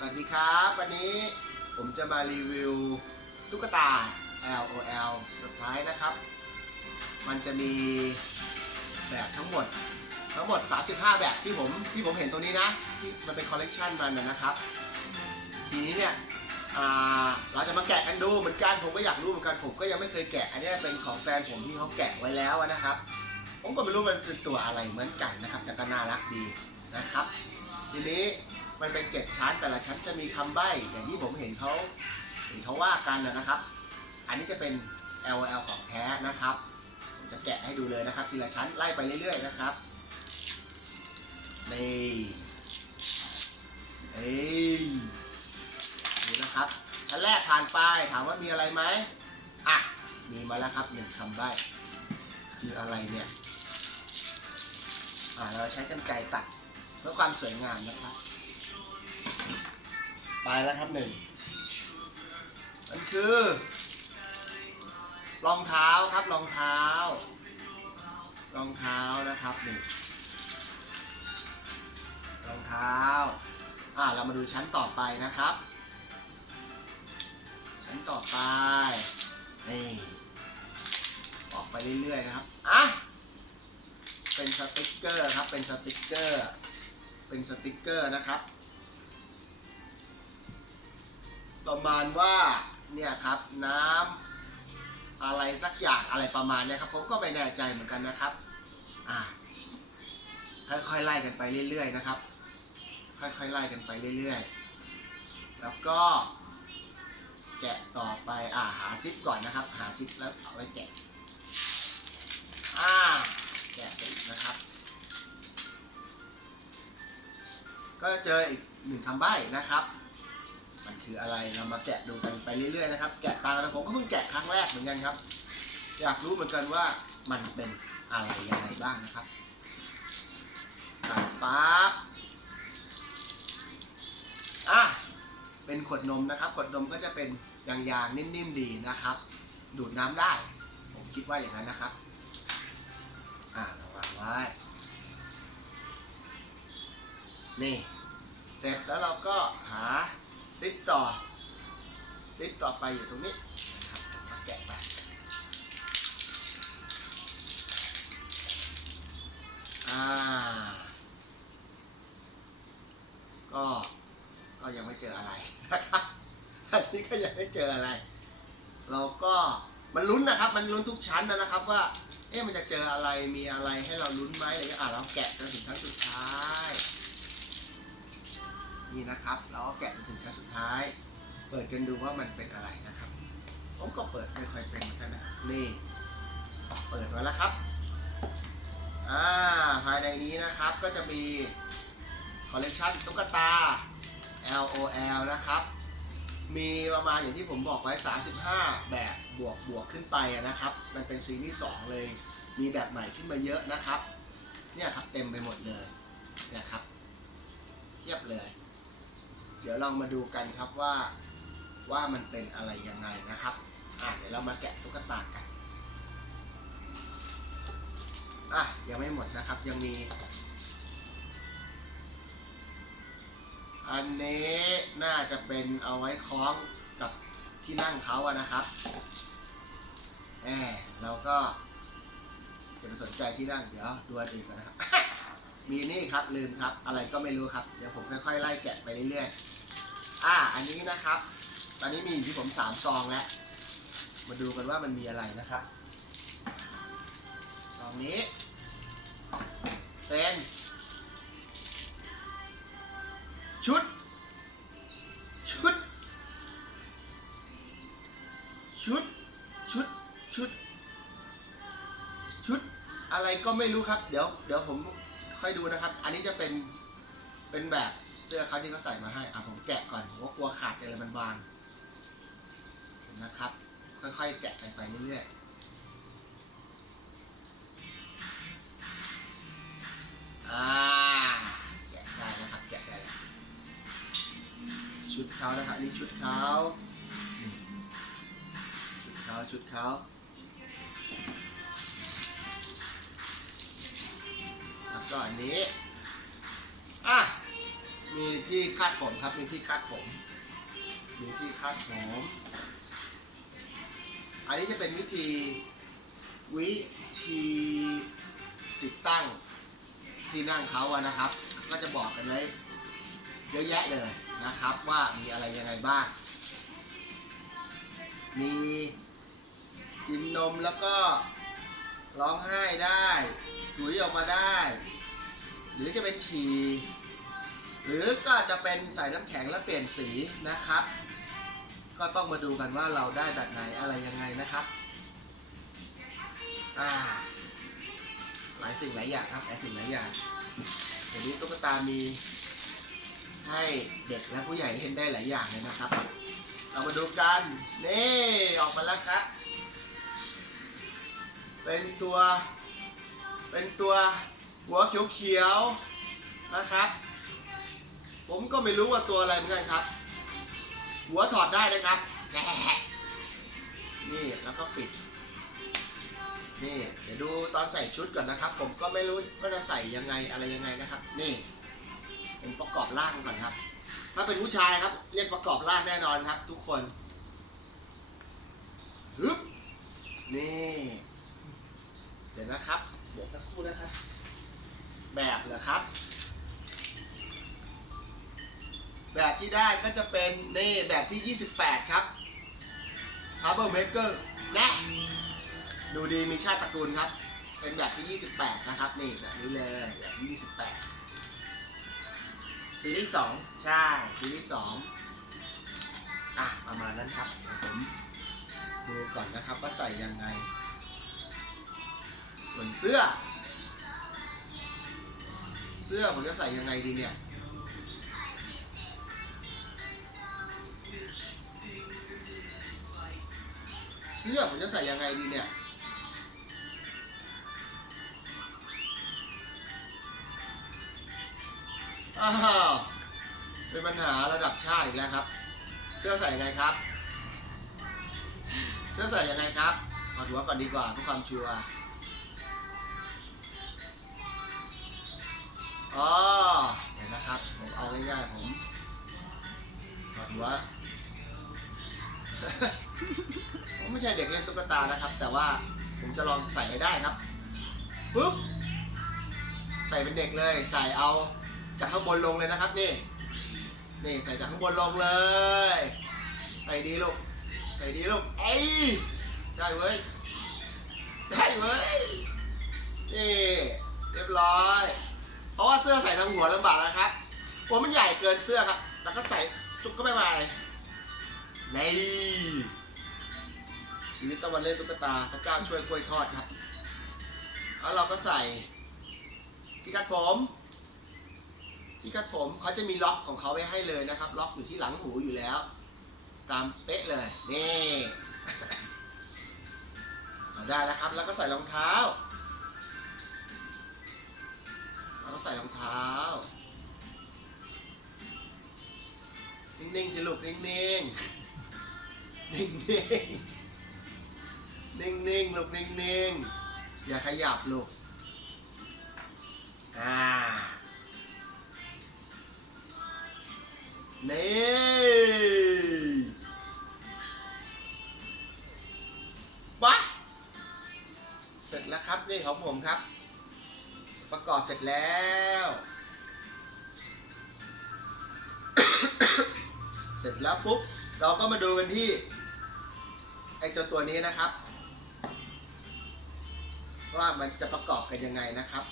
สวัสดีครับ วันนี้ผมจะมารีวิวตุ๊กตา LOL Surprise นะครับ มันจะมีแบบทั้งหมดทั้งหมด 35 แบบที่ผมที่ผมเห็นตรงนี้นะที่มันเป็นคอลเลกชันมันนะครับ ทีนี้เนี่ยเราจะมาแกะกันดูเหมือนกันผมก็อยากรู้เหมือนกันผมก็ยังไม่เคยแกะ อันนี้เป็นของแฟนผมที่เขาแกะไว้แล้วนะครับ ผมก็ไม่รู้มันเป็นตัวอะไรเหมือนกันนะครับ แต่ก็น่ารักดีนะครับ ทีนี้ มันเป็น7ชั้น แต่ละชั้นจะมีคำใบ้อย่างที่ผมเห็นเขาเห็นเขาว่ากันนะครับ อันนี้จะเป็น L L ของแท้นะครับผมจะแกะให้ดูเลยนะครับ ทีละชั้นไล่ไปเรื่อย ๆ นะครับนี่นี่นี่นะครับ ชั้นแรกผ่านไปถามว่ามีอะไรไหมอะมีมาแล้วครับหนึ่งคำใบ้คืออะไรเนี่ยอ่าเราใช้กันไกตัดเพื่อความสวยงามนะครับ ไปแล้วครับหนึ่งมันคือรองเท้าครับรองเท้า รองเท้านะครับหนึ่งรองเท้าอ่าเรามาดูชั้นต่อไปนะครับ ชั้นต่อไปนี่ออกไปเรื่อยๆนะครับอะเป็นสติกเกอร์ครับเป็นสติกเกอร์ เป็นสติกเกอร์นะครับ ประมาณว่าเนี่ยครับน้ำอะไรสักอย่างอะไรประมาณเนี้ยครับผมก็ไม่แน่ใจเหมือนกันนะครับอ่าค่อยๆไล่กันไปเรื่อยๆนะครับ ค่อยๆไล่กันไปเรื่อยๆ แล้วก็แกะต่อไปอ่าหาซิปก่อนนะครับ หาซิปแล้วเอาไว้แกะอ่าแกะไปอีกนะครับ ก็เจออีกหนึ่งคำใบ้นะครับ มันคืออะไรเรามาแกะดูกันไปเรื่อยๆนะครับ แกะตามกันผมก็เพิ่งแกะครั้งแรกเหมือนกันครับ อยากรู้เหมือนกันว่ามันเป็นอะไรยังไงบ้างนะครับตัดปั๊บอะเป็นขวดนมนะครับขวดนมก็จะเป็นยางๆนิ่มๆดีนะครับ ดูดน้ำได้ ผมคิดว่าอย่างนั้นนะครับ อ่าระวังไว้นี่ เสร็จแล้วเราก็หา ซิปต่อ ซิปต่อไปอยู่ตรงนี้นะครับมาแกะไปอ่าก็ก็ยังไม่เจออะไรนะครับอันนี้ก็ยังไม่เจออะไร เราก็มันลุ้นนะครับ มันลุ้นทุกชั้นนะครับว่าเอ๊ะมันจะเจออะไรมีอะไรให้เราลุ้นไหมอะไรเงี้ยอะเราแกะจนถึงชั้นสุดท้าย นี่นะครับเราก็แกะจนถึงชั้นสุดท้าย เปิดกันดูว่ามันเป็นอะไรนะครับผมก็เปิดไม่ค่อยเป็นเหมือนกันนะนี่ เปิดมาแล้วครับอ่าภายในนี้นะครับก็จะมีคอลเลกชันตุ๊กตา LOL นะครับ มีประมาณอย่างที่ผมบอกไว้ 35 แบบบวกบวกขึ้นไปนะครับ มันเป็นซีรีส์2เลย มีแบบใหม่ขึ้นมาเยอะนะครับ เนี่ยครับเต็มไปหมดเลยนะครับเทียบเลย เดี๋ยวลองมาดูกันครับว่าว่ามันเป็นอะไรยังไงนะครับอะเดี๋ยวเรามาแกะตุ๊กตากันอะยังไม่หมดนะครับยังมี อันนี้น่าจะเป็นเอาไว้คล้องกับที่นั่งเขาอะนะครับแหมเราก็จะไปสนใจที่นั่งเดี๋ยวดูอันอื่นกันนะครับ มีนี่ครับลืมครับ อะไรก็ไม่รู้ครับ เดี๋ยวผมค่อยๆไล่แกะไปเรื่อยๆ อ่า อันนี้นะครับ ตอนนี้มีอยู่ที่ผมสามซองแล้ว มาดูกันว่ามันมีอะไรนะครับซองนี้เป็นชุด ชุด ชุด ชุด ชุด ชุด อะไรก็ไม่รู้ครับ เดี๋ยว เดี๋ยวผม ค่อยดูนะครับ อันนี้จะเป็นเป็นแบบเสื้อเขาที่เขาใส่มาให้อะผมแกะก่อนผมก็กลัวขาดอะไรมันบางนะครับ ค่อยๆแกะกันไปเรื่อยๆอ่าแกะได้แล้วครับแกะได้แล้วชุดเขานะครับนนี่ชุดเขานี่ชุดเขาชุดเขา ก็อันนี้ อะมีมีที่คาดผมครับ มีที่คาดผม มีที่คาดผม อันนี้จะเป็นวิธีวิธีติดตั้งที่นั่งเขาอะนะครับ ก็จะบอกกันเลยเยอะแยะเลยนะครับ ว่ามีอะไรยังไงบ้าง มีกินนมแล้วก็ร้องไห้ได้ถุยออกมาได้ หรือจะเป็นฉี่หรือก็จะเป็นใส่น้ำแข็งแล้วเปลี่ยนสีนะครับ ก็ต้องมาดูกันว่าเราได้แบบไหนอะไรยังไงนะครับอ่าหลายสิ่งหลายอย่างครับหลายสิ่งหลายอย่างเดี๋ยวนี้ตุ๊กตามีให้เด็กและผู้ใหญ่เล่นได้หลายอย่างเลยนะครับ เรามาดูกันนี่ออกมาแล้วครับเป็นตัวเป็นตัว หัวเขียวๆนะครับ ผมก็ไม่รู้ว่าตัวอะไรเหมือนกันครับ หัวถอดได้นะครับ นี่แล้วก็ปิด นี่เดี๋ยวดูตอนใส่ชุดก่อนนะครับ ผมก็ไม่รู้ว่าจะใส่ยังไงอะไรยังไงนะครับ นี่ ผมประกอบร่างก่อนครับ ถ้าเป็นผู้ชายครับ เรียกประกอบร่างแน่นอนครับ ทุกคนฮึบนี่ เดี๋ยวนะครับ เดี๋ยวสักครู่นะครับ แบบเหรอครับ แบบที่ได้ก็จะเป็นนี่แบบที่ 28 ครับ Trouble Maker นะดูดีมีชาติตระกูลครับ เป็นแบบที่ 28 นะครับ นี่แบบนี้เลยแบบที่ 28 ซีรีส์สองใช่ ซีรีส์สองอะ ประมาณนั้นครับผมดูก่อนนะครับว่าใส่ยังไงส่วนเสื้อ เสื้อผมจะใส่ยังไงดีเนี่ย เสื้อผมจะใส่ยังไงดีเนี่ย อ้าว เป็นปัญหาระดับชาติอีกแล้วครับ เสื้อใส่ยังไงครับ เสื้อใส่ยังไงครับถอดหัวก่อนดีกว่าเพื่อความชัวร์ อ๋อเห็นนะครับ ผมเอาง่ายๆผมถอดหัวผมไม่ใช่เด็กเล่นตุ๊กตานะครับ แต่ว่าผมจะลองใส่ให้ได้ครับปุ๊บใส่เป็นเด็กเลย ใส่เอาจากข้างบนลงเลยนะครับนี่นี่ใส่จากข้างบนลงเลยใส่ดีลูกใส่ดีลูกเอ้ยได้เว้ยได้เว้ยนี่เรียบร้อย เพราะว่าเสื้อใส่ทั้งหัวลำบากนะครับผมมันใหญ่เกินเสื้อครับ แล้วก็ใส่จุกก็ไม่มาเลยนี่ชีวิตต้องมาเล่นตุ๊กตาพระเจ้าช่วยกล้วยทอดครับ แล้วเราก็ใส่ที่กัดผม ที่คัดผมเขาจะมีล็อกของเขาไว้ให้เลยนะครับ ล็อกอยู่ที่หลังหูอยู่แล้ว ตามเป๊ะเลยนี่ได้แล้วครับ แล้วก็ใส่รองเท้า แล้วก็ใส่รองเท้า นิ่งๆสิลูกนิ่งๆ นิ่งๆ นิ่งๆ ลูกนิ่งๆ อย่าขยับลูก อ่า นี่บ้าเสร็จแล้วครับนี่ของผมครับ ประกอบเสร็จแล้ว เสร็จแล้วปุ๊บ เราก็มาดูกันที่ ไอ้เจ้าตัวนี้นะครับ ว่ามันจะประกอบกันยังไงนะครับ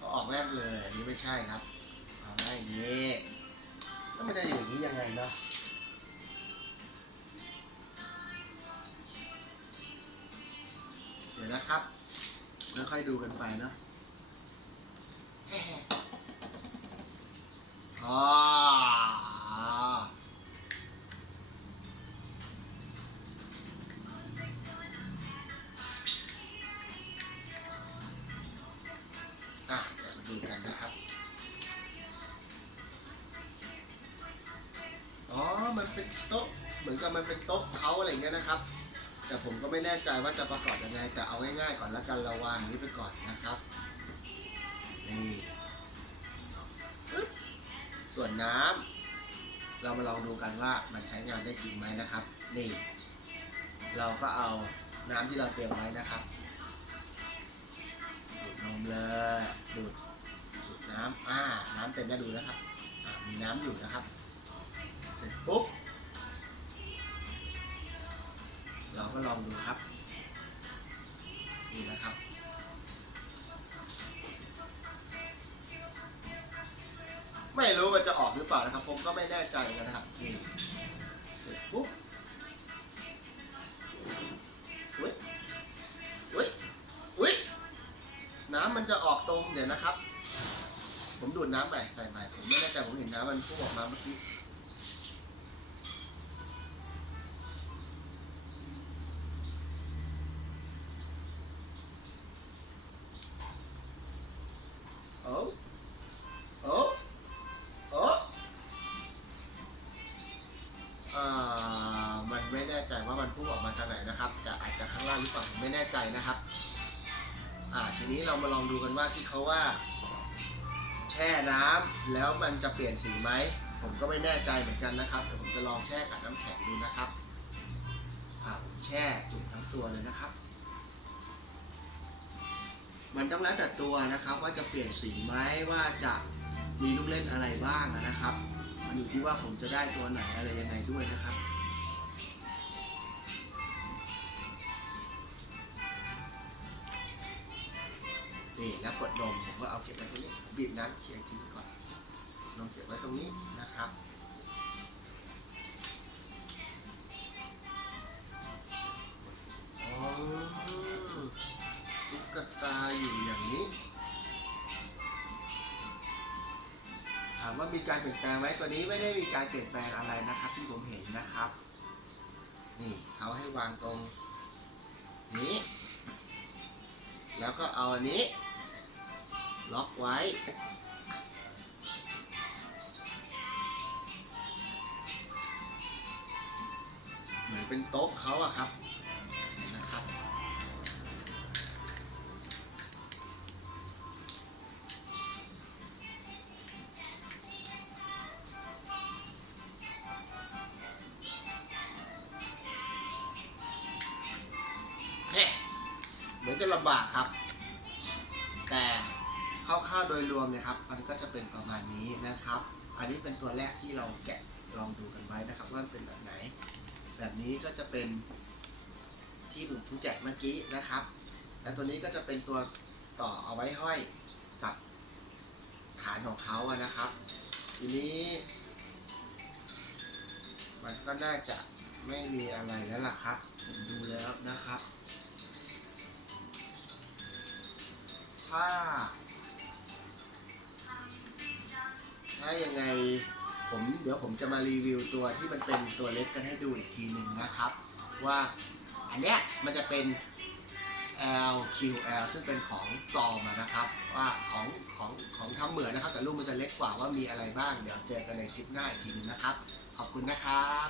อออกแม่เลยนนี้ไม่ใช่ครับเอาได้อย่างนี้ แล้วมันจะอยู่อย่างนี้ยังไงเนาะเดี๋ยวนะครับแล้วค่อยดูกันไปเนาะแฮ่ๆอ๋ เป็นโต๊ะเหมือนกับมันเป็นโต๊ะเขาอะไรเงี้ยนะครับ แต่ผมก็ไม่แน่ใจว่าจะประกอบยังไง แต่เอาง่ายๆก่อนละกันเราวางนี้ไปก่อนนะครับนี่ส่วนน้ำเรามาลองดูกันว่ามันใช้งานได้จริงไหมนะครับ นี่ เราก็เอาน้ำที่เราเตรียมไว้นะครับดูดนมเลยดูดดูดน้ำอ่าน้ำเต็มแล้วดูนะครับมีน้ำอยู่นะครับ เดี๋ยวนะครับ ผมดูดน้ำใหม่ใส่ใหม่ ผมไม่แน่ใจผมเห็นน้ำมันพุ่งออกมาเมื่อกี้โอ้โอ้โอ้อ่ามันไม่แน่ใจว่ามันพุ่งออกมาทางไหนนะครับ จะอาจจะข้างล่างหรือเปล่าผมไม่แน่ใจนะครับ อ่าทีนี้เรามาลองดูกันว่าที่เขาว่า แช่น้ำแล้วมันจะเปลี่ยนสีไหม ผมก็ไม่แน่ใจเหมือนกันนะครับเดี๋ยวผมจะลองแช่กับน้ำแข็งดูนะครับอ่าผมแช่จุ่มทั้งตัวเลยนะครับ มันต้องแล้วแต่ตัวนะครับว่าจะเปลี่ยนสีไหมว่าจะมีลูกเล่นอะไรบ้างนะครับ มันอยู่ที่ว่าผมจะได้ตัวไหนอะไรยังไงด้วยนะครับ นี่แล้วกดนมผมก็เอาเก็บไว้ตรงนี้บีบน้ำเคี่ยทิ้งก่อนนมเก็บไว้ตรงนี้นะครับอ๋อตุ๊กตาอยู่อย่างนี้ถามว่ามีการเปลี่ยนแปลงไหมตัวนี้ไม่ได้มีการเปลี่ยนแปลงอะไรนะครับ ที่ผมเห็นนะครับ นี่เขาให้วางตรงนี้ แล้วก็เอาอันนี้ ล็อกไว้ เหมือนเป็นโต๊ะเขาอะครับนะครับ จะเป็นประมาณนี้นะครับ อันนี้เป็นตัวแรกที่เราแกะลองดูกันไว้นะครับว่าเป็นแบบไหน แบบนี้ก็จะเป็นที่ผมเพิ่งแกะเมื่อกี้นะครับ และตัวนี้ก็จะเป็นตัวต่อเอาไว้ห้อยกับฐานของเขาอะนะครับ ทีนี้ มันก็น่าจะไม่มีอะไรแล้วล่ะครับผมดูแล้วนะครับ ถ้า ถ้ายังไงผมเดี๋ยวผมจะมารีวิวตัวที่มันเป็นตัวเล็กกันให้ดูอีกทีหนึ่งนะครับ ว่าอันเนี้ยมันจะเป็น LQL ซึ่งเป็นของปลอมนะครับ ว่าของของของทำเหมือนนะครับ แต่รูปมันจะเล็กกว่าว่ามีอะไรบ้าง เดี๋ยวเจอกันในคลิปหน้าอีกทีหนึงนะครับ ขอบคุณนะครับ